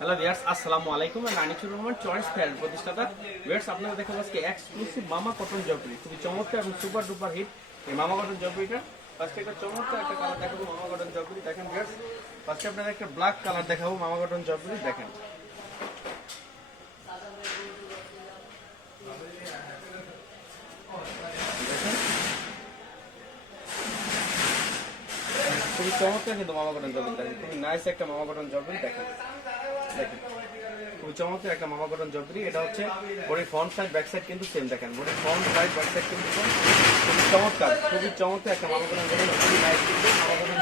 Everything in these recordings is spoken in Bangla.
হ্যালো ভিউয়ার্স আসসালামু আলাইকুম আনিসুর রহমান চয়েস ফেয়ার প্রতিষ্ঠাতা ভিউয়ার্স আপনারা দেখেন আজকে এক্সক্লুসিভ মামা কটন জবরি খুবই চমৎকার এবং সুপার ডুপার হিট এই মামা কটন জবরিটা ফার্স্টে একটা চমৎকার একটা কালার দেখাবো মামা কটন জবরি দেখেন ভিউয়ার্স ফার্স্টে আপনাদের একটা ব্ল্যাক কালার দেখাবো মামা কটন জবরি দেখেন দেখেন। খুবই চমৎকার কিন্তু মামা কটন জবরি দেখেন, খুবই নাইস একটা মামা কটন জবরি দেখেন। দেখেন খুবই চমৎকার একটা মামা কটন জবরি এটা হচ্ছে বডির ফ্রন্ট সাইড ব্যাক সাইড কিন্তু সেম দেখেন। বডির ফ্রন্ট সাইড ব্যাক সাইড কিন্তু খুবই চমৎকার খুবই চমৎকার একটা মামা কটন জবরি খুবই নাইস কিন্তু মামা কটন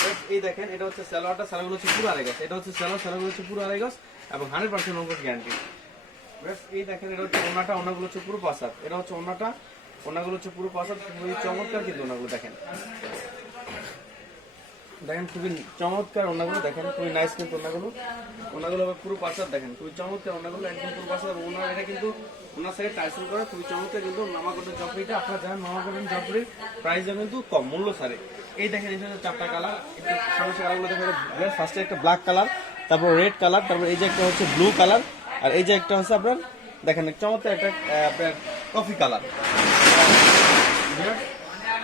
এই- এই দেখেন, এটা হচ্ছে স্যালোয়ারটা স্যালোগুলো হচ্ছে পুরো আড়াই এটা হচ্ছে স্যালোয়ার স্যালোগুলো হচ্ছে পুরো আড়াই এবং হান্ড্রেড পার্সেন্ট অঙ্ক গ্যারান্টি এই দেখেন, এটা হচ্ছে ওনাটা ওনাগুলো হচ্ছে পুরো পাসার এটা হচ্ছে ওনাটা ওনাগুলো হচ্ছে পুরো পাসার খুবই চমৎকার কিন্তু ওনাগুলো দেখেন। দেখেন খুবই চমৎকার ওনাগুলো দেখেন খুবই নাইস কিন্তু ওনাগুলো ওনাগুলো আবার পুরো পাসার দেখেন, খুবই চমৎকার ওনাগুলো একদম পুরো এবং ওনার এটা কিন্তু ওনার সাইডে টাইসেল করা, খুবই চমৎকার কিন্তু মামাকটের জফরিটা আপনারা জানেন মামাকটের জফরির প্রাইস কিন্তু কম মূল্য সারে এই দেখেন জন্য চারটা কালার একটু সমস্যা কালারগুলো দেখেন ফার্স্টে একটা ব্ল্যাক কালার তারপর রেড কালার তারপর এই যে একটা হচ্ছে ব্লু কালার আর এই যে একটা হচ্ছে আপনার, দেখেন, চমৎকার একটা আপনার কফি কালার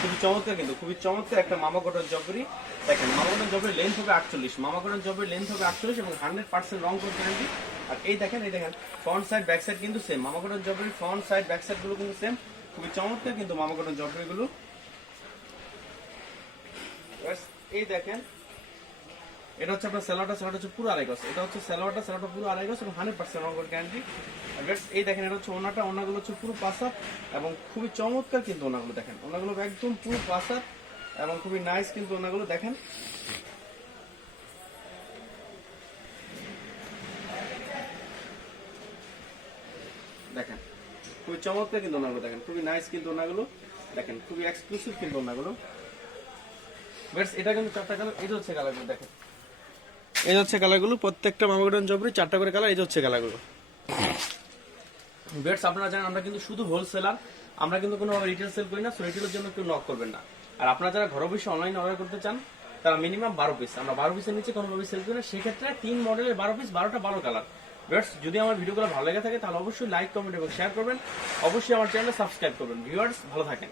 খুবই চমৎকার কিন্তু, খুবই চমৎকার একটা মামা কটন জবরি দেখেন মামা কটন জবের লেন্থ হবে আটচল্লিশ। মামা কটন জবের লেন্থ হবে আটচল্লিশ এবং হান্ড্রেড পার্সেন্ট রং করতে গ্যারান্টি আর এই দেখেন এই দেখেন ফ্রন্ট সাইড ব্যাক সাইড কিন্তু সেম মামা কটন জবের ফ্রন্ট সাইড ব্যাক সাইডগুলো কিন্তু সেম খুবই চমৎকার কিন্তু মামা কটন জবরি গুলো। এই দেখেন এটা হচ্ছে আপনার স্যালোয়ারটা স্যালোয়ারটা হচ্ছে পুরো আড়াই গজ। এটা হচ্ছে স্যালোয়ারটা স্যালোয়ারটা পুরো আড়াই গজ এবং হান্ড্রেড পার্সেন্ট রঙের গ্যারান্টি এই দেখেন, এটা হচ্ছে ওনাটা, ওনাগুলো হচ্ছে পুরো পাসার এবং খুবই চমৎকার কিন্তু ওনাগুলো দেখেন। ওনাগুলো একদম পুরো পাসার এবং খুবই নাইস কিন্তু ওনাগুলো দেখেন। দেখেন, খুবই চমৎকার কিন্তু ওনাগুলো দেখেন, খুবই নাইস কিন্তু ওনাগুলো দেখেন, খুবই এক্সক্লুসিভ কিন্তু ওনাগুলো। বেশ এটা কিন্তু চারটা কালার এটা হচ্ছে কালারগুলো দেখেন। এই হচ্ছে কালারগুলো, প্রত্যেকটা মামাগডন জবরি, চারটা করে কালার, এই হচ্ছে কালারগুলো। বেটস আপনারা জানেন, আমরা কিন্তু শুধু হোলসেলার আমরা কিন্তু কোনো রিটেল সেল করি না সো রিটেলের জন্য কেউ নক করবেন না। আর আপনারা যারা ঘরে বসে অনলাইনে অর্ডার করতে চান, তারা মিনিমাম বারো পিস আমরা বারো পিসের নিচে কোনোভাবে সেল করি না, সেক্ষেত্রে তিন মডেলের বারো পিস বারোটা বারো কালার বেটস যদি আমার ভিডিওগুলো ভালো লেগে থাকে, তাহলে অবশ্যই লাইক কমেন্ট এবং শেয়ার করবেন। অবশ্যই আমার চ্যানেলে সাবস্ক্রাইব করবেন। ভিউয়ার্স ভালো থাকেন।